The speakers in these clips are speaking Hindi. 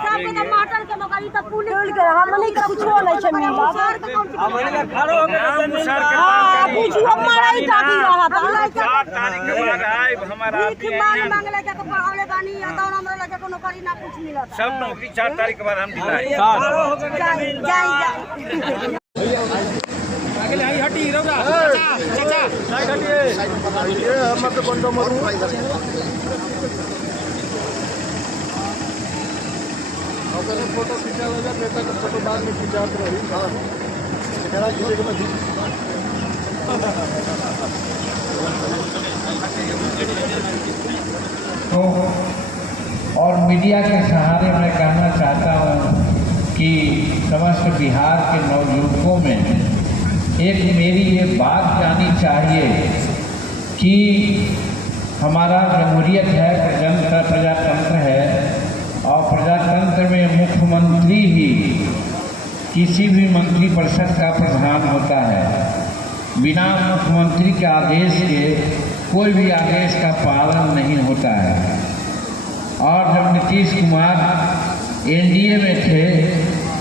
सबके तो मास्टर के नौकरी तो पुलिस के हमनी के कुछो नहीं छै मिला हमनी के खड़ो हो के हां पूछू हमारा ही जाती रहा था 4 तारीख के बाद आए हमारा मांगले के पढ़ावले बानी आता हमरा लगे को नौकरी ना कुछ मिला सब नौकरी 4 तारीख के बाद हम दिलाए जाई अगले आई हटी रौगा चाचा साइड हटिए हम पे बंदो मरू अगर फोटो खींचा लगा नेता का फोटो बाद में खिंचात रही हां केड़ा खींचे के बाद तो और मीडिया के सहारे मैं कहना चाहता हूं कि समस्त बिहार के नवयुवकों में एक मेरी ये बात जानी चाहिए कि हमारा जमहूरियत है, प्रजातंत्र है और प्रजातंत्र में मुख्यमंत्री ही किसी भी मंत्रिपरिषद का प्रधान होता है। बिना मुख्यमंत्री के आदेश के कोई भी आदेश का पालन नहीं होता है। और जब नीतीश कुमार एनडीए में थे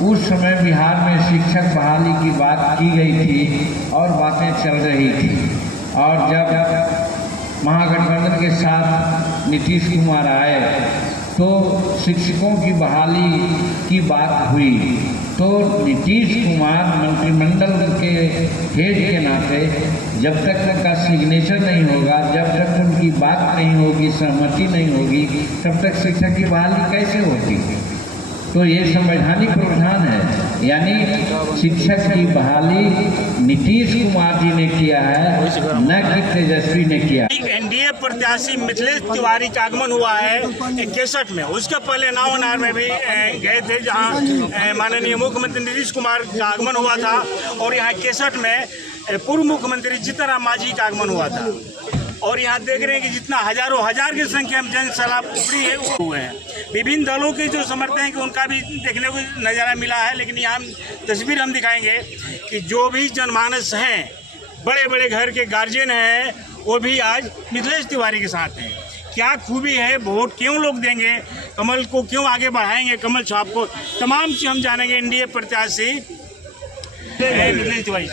उस समय बिहार में शिक्षक बहाली की बात की गई थी और बातें चल रही थी। और जब महागठबंधन के साथ नीतीश कुमार आए तो शिक्षकों की बहाली की बात हुई। तो नीतीश कुमार मंत्रिमंडल के हेड के नाते जब तक उनका सिग्नेचर नहीं होगा, जब तक उनकी बात नहीं होगी, सहमति नहीं होगी, तब तक शिक्षक की बहाली कैसे होगी। तो ये संवैधानिक प्रावधान है, यानी शिक्षक की बहाली नीतीश कुमार जी ने किया है, न कि तेजस्वी ने किया। एनडीए प्रत्याशी मिथिलेश तिवारी का आगमन हुआ है 61 में। उसके पहले नावनार में भी गए थे जहां माननीय मुख्यमंत्री नीतीश कुमार का आगमन हुआ था और यहाँ 61 में पूर्व मुख्यमंत्री जीतन राम मांझी का आगमन हुआ था। और यहाँ देख रहे हैं कि जितना हजारों हजार की संख्या में जनसैलाब उमड़ी है वो हुए हैं। विभिन्न दलों के जो समर्थक हैं कि उनका भी देखने को नज़ारा मिला है। लेकिन यहाँ तस्वीर हम दिखाएंगे कि जो भी जनमानस हैं, बड़े बड़े घर के गार्जियन हैं, वो भी आज मिथिलेश तिवारी के साथ हैं। क्या खूबी है, वोट क्यों लोग देंगे, कमल को क्यों आगे बढ़ाएंगे, कमल छाप को, तमाम चीज़ हम जानेंगे। एनडीए प्रत्याशी मिथिलेश तिवारी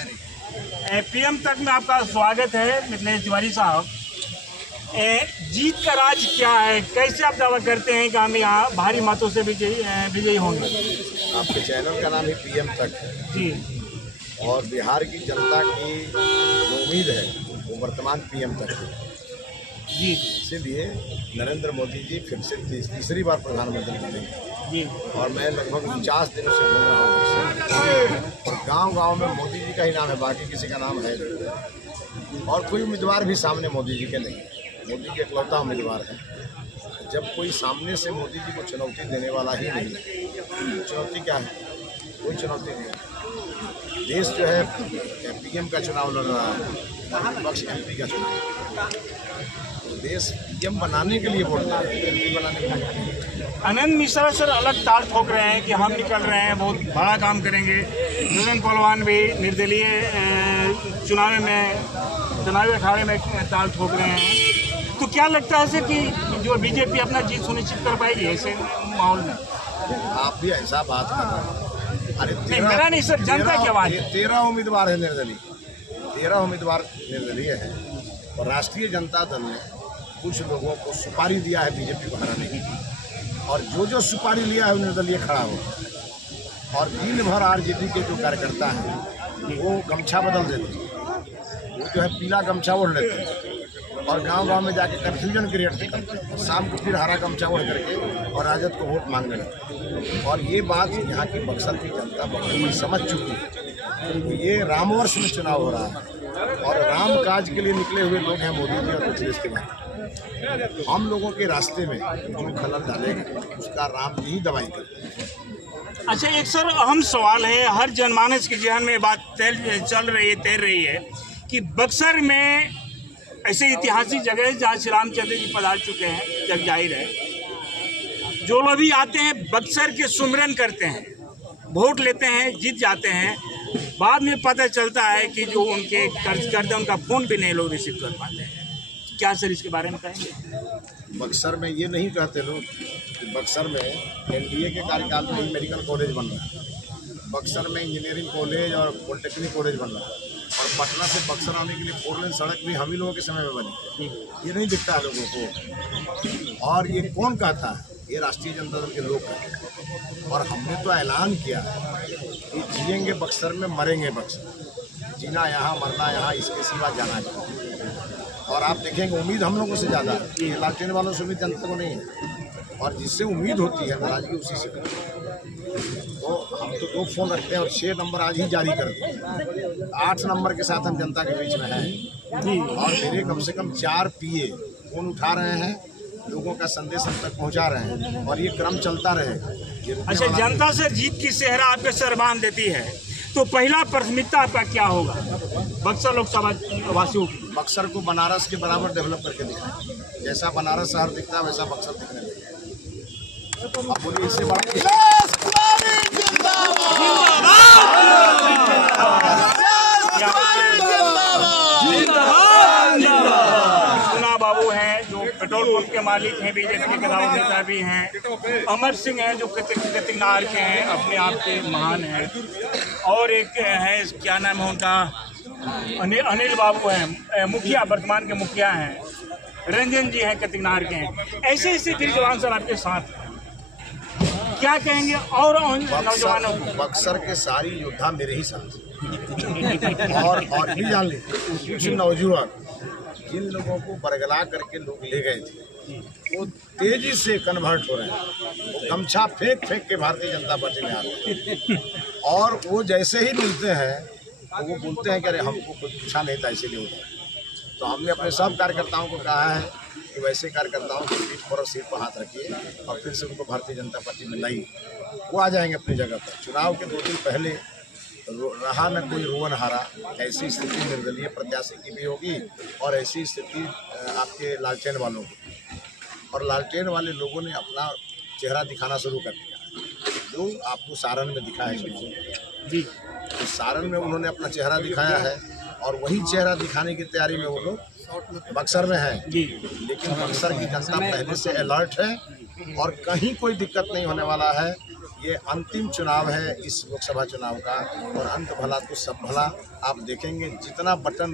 पीएम तक में आपका स्वागत है। मिथिलेश तिवारी साहब, जीत का राज क्या है, कैसे आप दावा करते हैं कि हम यहाँ भारी मतों से विजयी होंगे? आपके चैनल का नाम ही पीएम तक है जी, और बिहार की जनता की जो उम्मीद है वो वर्तमान पीएम तक है जी। इसीलिए नरेंद्र मोदी जी फिर से तीसरी बार प्रधानमंत्री बनेंगे जी। और मैं लगभग 50 दिनों से घूम रहा हूँ। गांव-गांव में मोदी जी का ही नाम है, बाकी किसी का नाम है नहीं। और कोई उम्मीदवार भी सामने मोदी जी के नहीं, मोदी के इकलौता उम्मीदवार है। जब कोई सामने से मोदी जी को चुनौती देने वाला ही नहीं, चुनौती क्या है? कोई चुनौती नहीं। देश जो है पीएम का चुनाव लड़ रहा है, विपक्ष एमपी का चुनाव। देश पीएम बनाने के लिए वोट दे रहे हैं, एमपी बनाने के लिए। आनंद मिश्रा सर अलग ताल ठोक रहे हैं कि हम निकल रहे हैं, बहुत बड़ा काम करेंगे। जगन पहलवान भी निर्दलीय चुनावी अखाड़े में ताल ठोक रहे हैं। तो क्या लगता है कि जो बीजेपी अपना जीत सुनिश्चित कर पाएगी ऐसे माहौल में? आप भी ऐसा बात कर रहे हैं। अरे मेरा नहीं सर, जनता की आवाज़ है। 13 उम्मीदवार है निर्दलीय, 13 उम्मीदवार निर्दलीय है। और राष्ट्रीय जनता दल ने कुछ लोगों को सुपारी दिया है बीजेपी को हराने की, और जो सुपारी लिया है वो निर्दलीय खड़ा हो। और दिन भर आरजेडी के जो कार्यकर्ता हैं वो गमछा बदल देते हैं, वो जो है पीला गमछा ओढ़ लेते हैं और गांव-गांव में जाके कन्फ्यूजन क्रिएट करते हैं। शाम को फिर हरा गमछा ओढ़ करके और राजद को वोट मांगने लगते हैं। और ये बात यहाँ की बक्सर की जनता बहुत समझ चुकी है। ये रामवर्ष में चुनाव हो रहा है और राम काज के लिए निकले हुए लोग हैं मोदी जी और मिथिलेश तिवारी। हम लोगों के रास्ते में जो खलल डालेगा उसका राम जी ही दवाई करते हैं। अच्छा, एक सर अहम सवाल है, हर जनमानस के जहन में बात चल रही है, तैर रही है कि बक्सर में ऐसे ऐतिहासिक जगह है जहाँ श्री रामचंद्र जी पधार चुके हैं, जग जाहिर है। जो लोग भी आते हैं बक्सर के सुमिरन करते हैं, वोट लेते हैं, जीत जाते हैं। बाद में पता चलता है कि जो उनके कर्ज करते हैं उनका फ़ोन भी नहीं लोग रिसीव कर पाते हैं। क्या सर इसके बारे में कहेंगे? बक्सर में ये नहीं कहते लोग कि बक्सर में एनडीए के कार्यकाल में ही मेडिकल कॉलेज बन रहा है, बक्सर में इंजीनियरिंग कॉलेज और पॉलिटेक्निक कॉलेज बन रहा है, और पटना से बक्सर आने के लिए 4 लेन सड़क भी हम ही लोगों के समय में बनी। ये नहीं दिखता है लोगों को। और ये कौन कहता है? ये राष्ट्रीय जनता दल के लोग कहते हैं। और हमने तो ऐलान किया है कि जिएंगे बक्सर में, मरेंगे बक्सर, जीना यहाँ मरना यहाँ, इसके सिवा जाना चाहिए। और आप देखेंगे उम्मीद हम लोगों से ज़्यादा है, ये लालटेन वालों से उम्मीद जनता को नहीं है। और जिससे उम्मीद होती है नाराजगी उसी से करते हैं। तो हम तो 2 फ़ोन रखते हैं और 6 नंबर आज ही जारी कर दिए। 8 नंबर के साथ हम जनता के बीच में हैं और मेरे कम से कम 4 PA फ़ोन उठा रहे हैं, लोगों का संदेश हम तक पहुंचा रहे हैं और ये क्रम चलता रहेगा। अच्छा, जनता से जीत की सेहरा आपके सर बांध देती है तो पहला प्राथमिकता आपका क्या होगा बक्सर लोकसभा वासियों की? बक्सर को बनारस के बराबर डेवलप करके दिखाएं। जैसा बनारस शहर दिखता है वैसा बक्सर दिखने लगेगा। अब बोलिए इससे बड़ा बाबू हैं जो पेट्रोल पंप के मालिक हैं, बीजेपी के खिलाफ नेता भी हैं, अमर सिंह हैं जो कतिकनार के हैं, अपने आप के महान हैं, और एक है क्या नाम है उनका, अनिल बाबू हैं, मुखिया, वर्तमान के मुखिया हैं, रंजन जी हैं कतिकनार के हैं। ऐसे ऐसे दिल जवान सर आपके साथ क्या कहेंगे? और नौजवानों को बक्सर के सारी योद्धा मेरे ही साथ और भी जान लीजिए कुछ नौजवान जिन लोगों को बरगला करके लोग ले गए थे वो तेजी से कन्वर्ट हो रहे हैं। वो गमछा फेंक के भारतीय जनता पार्टी में आ रहे हैं और वो जैसे ही मिलते हैं तो वो बोलते हैं कि अरे हमको कुछ पूछा नहीं था इसीलिए होता। तो हमने अपने सब कार्यकर्ताओं को कहा है कि वैसे कार्यकर्ताओं की पीठ पर और सिर पर हाथ रखिए और फिर से उनको भारतीय जनता पार्टी में लाइए, वो आ जाएंगे अपनी जगह पर। चुनाव के 2 दिन पहले रहा न कोई रोवन हारा, ऐसी स्थिति निर्दलीय प्रत्याशी की भी होगी और ऐसी स्थिति आपके लालटेन वालों की। और लालटेन वाले लोगों ने अपना चेहरा दिखाना शुरू कर दिया जो आपको सारण में दिखा है जी। तो सारण में उन्होंने अपना चेहरा दिखाया है और वही चेहरा दिखाने की तैयारी में वो लोग बक्सर में हैं जी। लेकिन बक्सर की जनता पहले से अलर्ट है और कहीं कोई दिक्कत नहीं होने वाला है। ये अंतिम चुनाव है इस लोकसभा चुनाव का और अंत भला तो सब भला। आप देखेंगे जितना बटन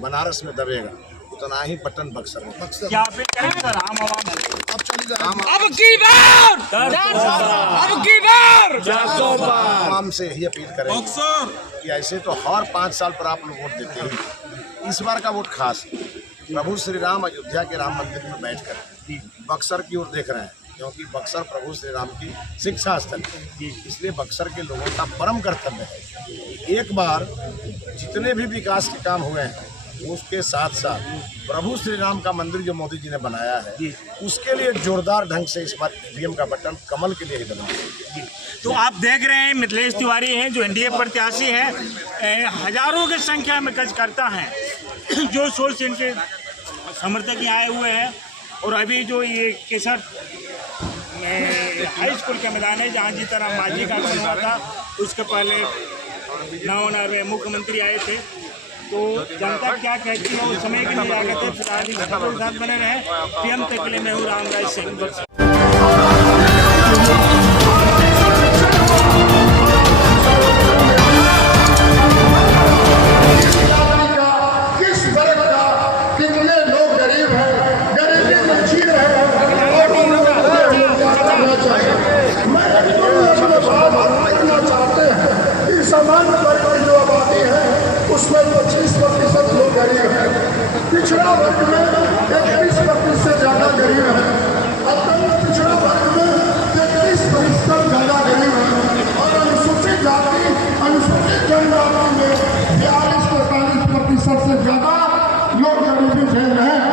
बनारस में दबेगा उतना ही बटन बक्सर में। क्या आप करेंगे सर? आम से यही अपील करेंगे कि ऐसे तो हर 5 साल पर आप लोग वोट देते हैं, इस बार का वोट खास है। प्रभु श्री राम अयोध्या के राम मंदिर में बैठकर बक्सर की ओर देख रहे हैं क्योंकि बक्सर प्रभु श्री राम की शिक्षा स्थल है। इसलिए बक्सर के लोगों का परम कर्तव्य है एक बार जितने भी विकास के काम हुए हैं उसके साथ साथ प्रभु श्री राम का मंदिर जो मोदी जी ने बनाया है उसके लिए जोरदार ढंग से इस बार ईवीएम का बटन कमल के लिए ही दबाया। तो आप देख रहे हैं मिथिलेश तिवारी हैं जो एनडीए प्रत्याशी हैं, हजारों की संख्या में कार्यकर्ता हैं जो सोच से इनके समर्थक आए हुए हैं। और अभी जो ये केसर हाई स्कूल का मैदान है जहाँ जीतनराम मांझी का आगमन हुआ था, उसके पहले नवनार में मुख्यमंत्री आए थे। तो जनता क्या कहती है उस समय के लिए आगे थे। फिलहाल इस खबर के साथ बने रहे। PM तक के लिए मैं हूँ रामराज सिंह। उसमें 25% लोग गरीब हैं, पिछड़ा वर्ग में 31% से ज़्यादा गरीब है, अत्यंत पिछड़ा वर्ग में 33% ज़्यादा गरीब है और अनुसूचित जाति अनुसूचित जनजाति में 42-43% से ज़्यादा लोग गरीबी झेल रहे हैं।